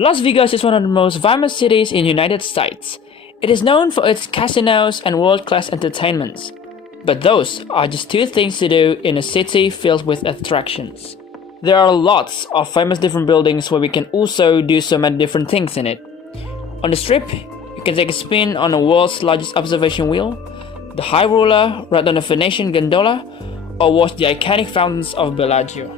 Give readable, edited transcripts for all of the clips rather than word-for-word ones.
Las Vegas is one of the most famous cities in the United States. It is known for its casinos and world-class entertainments. But those are just two things to do in a city filled with attractions. There are lots of famous different buildings where we can also do so many different things in it. On the Strip, you can take a spin on the world's largest observation wheel, the High Roller, ride on the Venetian gondola, or watch the iconic fountains of Bellagio.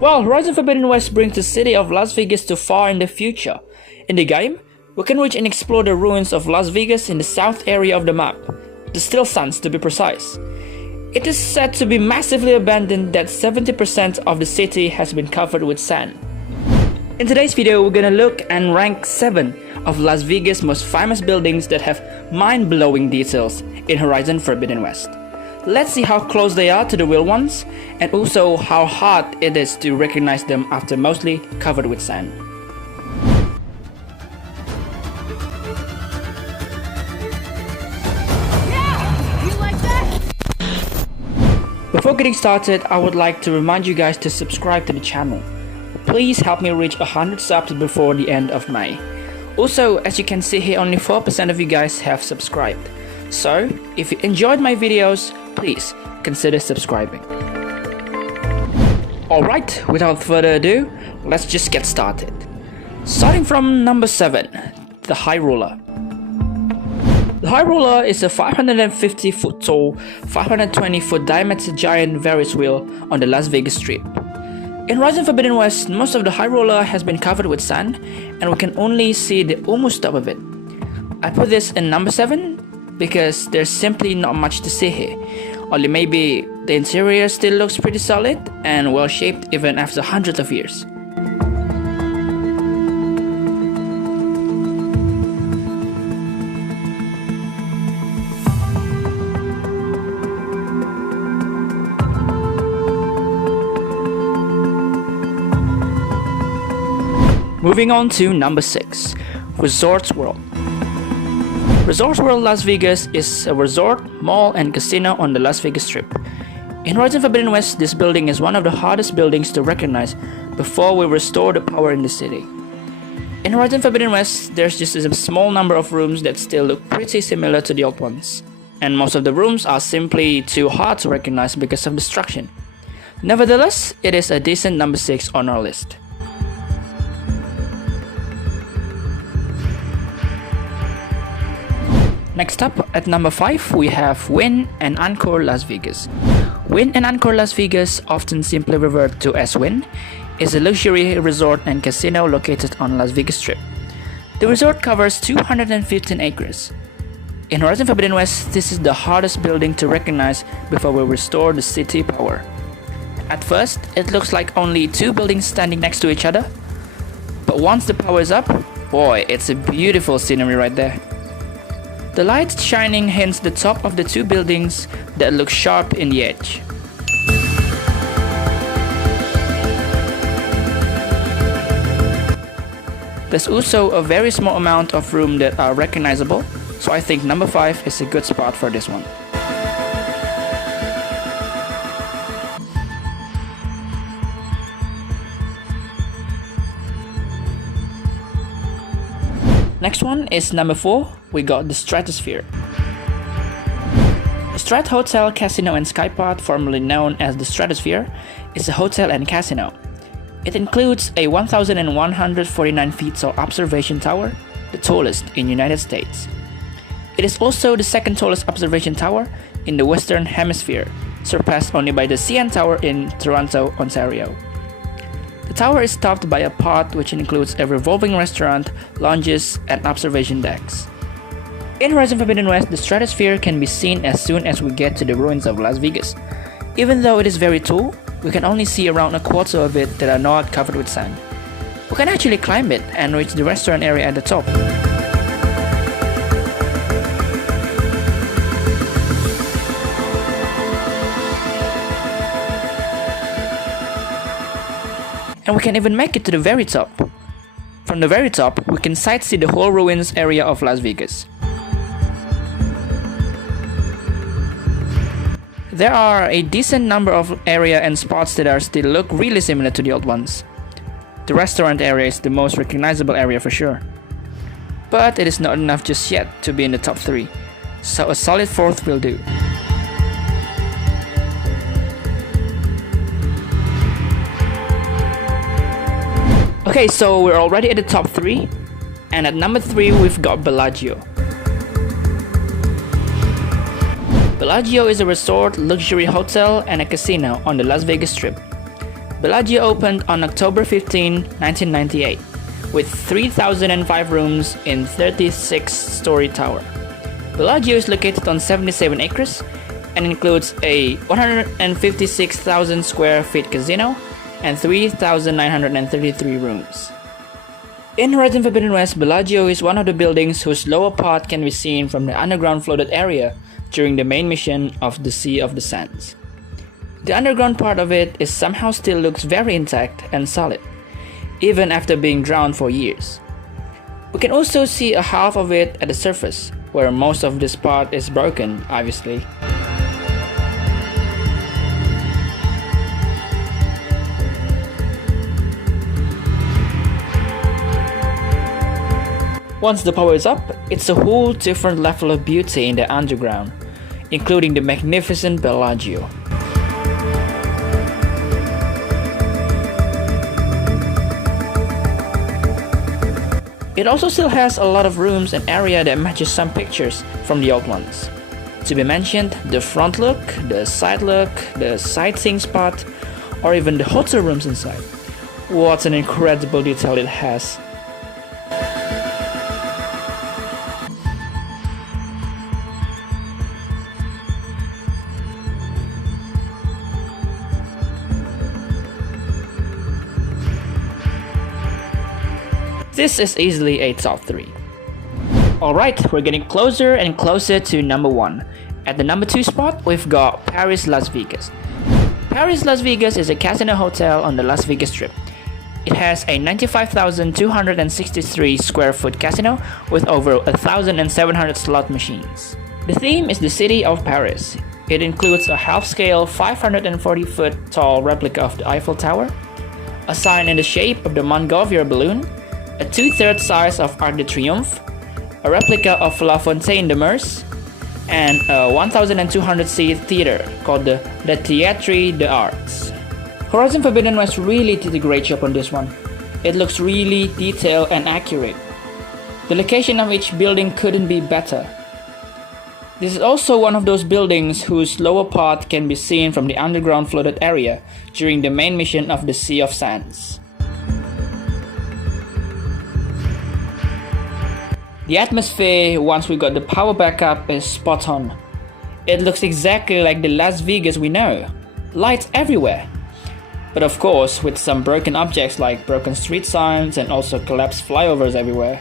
Well, Horizon Forbidden West brings the city of Las Vegas to far in the future. In the game, we can reach and explore the ruins of Las Vegas in the south area of the map, the Still Sands to be precise. It is said to be massively abandoned that 70% of the city has been covered with sand. In today's video, we're gonna look and rank 7 of Las Vegas' most famous buildings that have mind-blowing details in Horizon Forbidden West. Let's see how close they are to the real ones, and also how hard it is to recognize them after mostly covered with sand. Yeah! You like that? Before getting started, I would like to remind you guys to subscribe to the channel. Please help me reach 100 subs before the end of May. Also, as you can see here, only 4% of you guys have subscribed. So, if you enjoyed my videos, please consider subscribing. Alright, without further ado, let's just get started. Starting from number 7, the High Roller. The High Roller is a 550 foot tall, 520 foot diameter giant Ferris wheel on the Las Vegas Strip. In Horizon Forbidden West, most of the High Roller has been covered with sand, and we can only see the almost top of it. I put this in number 7 because there's simply not much to see here. Only maybe the interior still looks pretty solid and well shaped even after hundreds of years. Moving on to number 6, Resorts World. Resorts World Las Vegas is a resort, mall, and casino on the Las Vegas Strip. In Horizon Forbidden West, this building is one of the hardest buildings to recognize before we restore the power in the city. In Horizon Forbidden West, there's just a small number of rooms that still look pretty similar to the old ones, and most of the rooms are simply too hard to recognize because of destruction. Nevertheless, it is a decent number 6 on our list. Next up, at number 5, we have Wynn and Encore Las Vegas. Wynn and Encore Las Vegas, often simply referred to as Wynn, is a luxury resort and casino located on Las Vegas Strip. The resort covers 215 acres. In Horizon Forbidden West, this is the hardest building to recognize before we restore the city power. At first, it looks like only 2 buildings standing next to each other, but once the power is up, boy, it's a beautiful scenery right there. The light shining hints the top of the 2 buildings that look sharp in the edge. There's also a very small amount of room that are recognizable, so I think number 5 is a good spot for this one. Next one is number 4, we got the Stratosphere. The Strat Hotel, Casino and Skypod, formerly known as the Stratosphere, is a hotel and casino. It includes a 1,149 feet tall observation tower, the tallest in the United States. It is also the second tallest observation tower in the Western Hemisphere, surpassed only by the CN Tower in Toronto, Ontario. The tower is topped by a pod which includes a revolving restaurant, lounges, and observation decks. In Horizon Forbidden West, the Stratosphere can be seen as soon as we get to the ruins of Las Vegas. Even though it is very tall, we can only see around a quarter of it that are not covered with sand. We can actually climb it and reach the restaurant area at the top. And we can even make it to the very top. From the very top, we can sightsee the whole ruins area of Las Vegas. There are a decent number of area and spots that are still look really similar to the old ones. The restaurant area is the most recognizable area for sure. But it is not enough just yet to be in the top 3, so a solid 4th will do. Okay, so we're already at the top 3, and at number 3 we've got Bellagio. Bellagio is a resort, luxury hotel, and a casino on the Las Vegas Strip. Bellagio opened on October 15, 1998, with 3,005 rooms in 36-story tower. Bellagio is located on 77 acres and includes a 156,000 square feet casino and 3,933 rooms. In Horizon Forbidden West, Bellagio is one of the buildings whose lower part can be seen from the underground flooded area during the main mission of the Sea of the Sands. The underground part of it is somehow still looks very intact and solid, even after being drowned for years. We can also see a half of it at the surface, where most of this part is broken, obviously. Once the power is up, it's a whole different level of beauty in the underground, including the magnificent Bellagio. It also still has a lot of rooms and area that matches some pictures from the old ones. To be mentioned, the front look, the side look, the sightseeing spot, or even the hotel rooms inside. What an incredible detail it has. This is easily a top 3. Alright, we're getting closer and closer to number 1. At the number 2 spot, we've got Paris Las Vegas. Paris Las Vegas is a casino hotel on the Las Vegas Strip. It has a 95,263 square foot casino with over 1,700 slot machines. The theme is the city of Paris. It includes a half-scale 540 foot tall replica of the Eiffel Tower, a sign in the shape of the Montgolfier balloon, a 2/3 size of Arc de Triomphe, a replica of La Fontaine de Meurs, and a 1,200-seat theater called the Théâtre des Arts. Horizon Forbidden West really did a great job on this one. It looks really detailed and accurate. The location of each building couldn't be better. This is also one of those buildings whose lower part can be seen from the underground flooded area during the main mission of the Sea of Sands. The atmosphere, once we got the power back up, is spot on. It looks exactly like the Las Vegas we know. Lights everywhere. But of course, with some broken objects like broken street signs and also collapsed flyovers everywhere.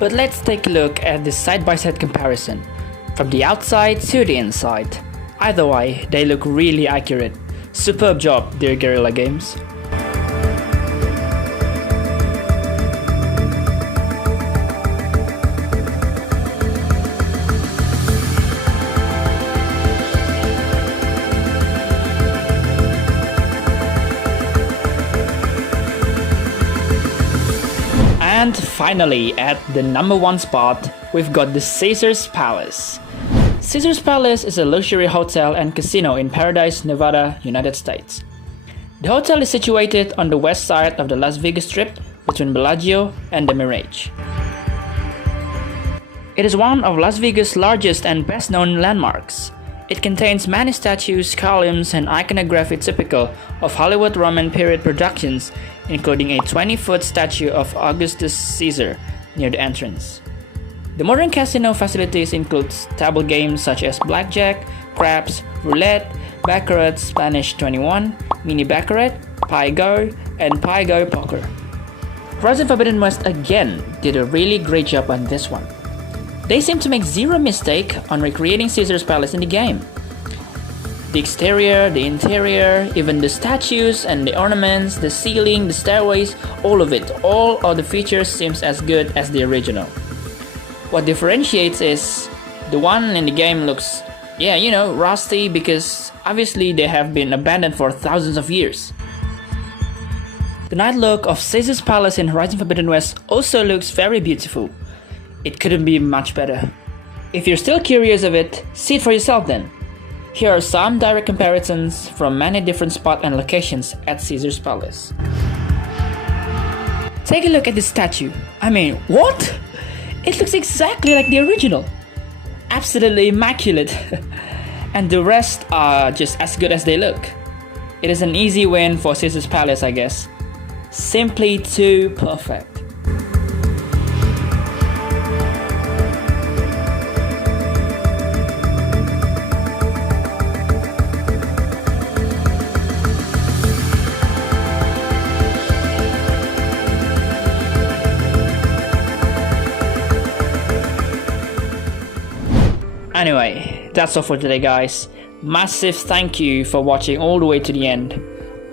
But let's take a look at the side-by-side comparison, from the outside to the inside. Either way, they look really accurate. Superb job, dear Guerrilla Games. And finally, at the number 1 spot, we've got the Caesars Palace. Caesars Palace is a luxury hotel and casino in Paradise, Nevada, United States. The hotel is situated on the west side of the Las Vegas Strip between Bellagio and the Mirage. It is one of Las Vegas' largest and best-known landmarks. It contains many statues, columns, and iconography typical of Hollywood Roman period productions, including a 20-foot statue of Augustus Caesar near the entrance. The modern casino facilities include table games such as blackjack, craps, roulette, baccarat, Spanish 21, mini baccarat, Pai-Go, and Pai-Go poker. Horizon Forbidden West again did a really great job on this one. They seem to make zero mistake on recreating Caesar's Palace in the game. The exterior, the interior, even the statues and the ornaments, the ceiling, the stairways, all of it, all of the features seems as good as the original. What differentiates is the one in the game looks Yeah, you know, rusty because obviously they have been abandoned for thousands of years. The night look of Caesar's Palace in Horizon Forbidden West also looks very beautiful. It couldn't be much better. If you're still curious of it, see it for yourself then. Here are some direct comparisons from many different spots and locations at Caesar's Palace. Take a look at this statue. I mean, what? It looks exactly like the original. Absolutely immaculate. And the rest are just as good as they look. It is an easy win for Caesar's Palace, I guess. Simply too perfect. Anyway, that's all for today guys. Massive thank you for watching all the way to the end.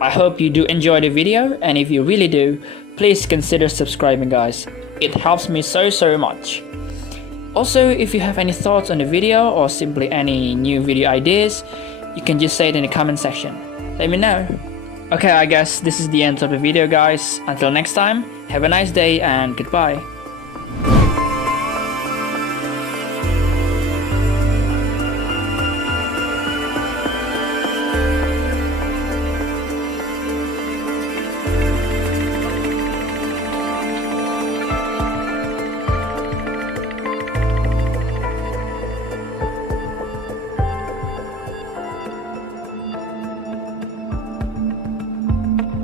I hope you do enjoy the video, and if you really do, please consider subscribing guys. It helps me so much. Also, if you have any thoughts on the video or simply any new video ideas, you can just say it in the comment section. Let me know. Okay, I guess this is the end of the video guys. Until next time, have a nice day and goodbye.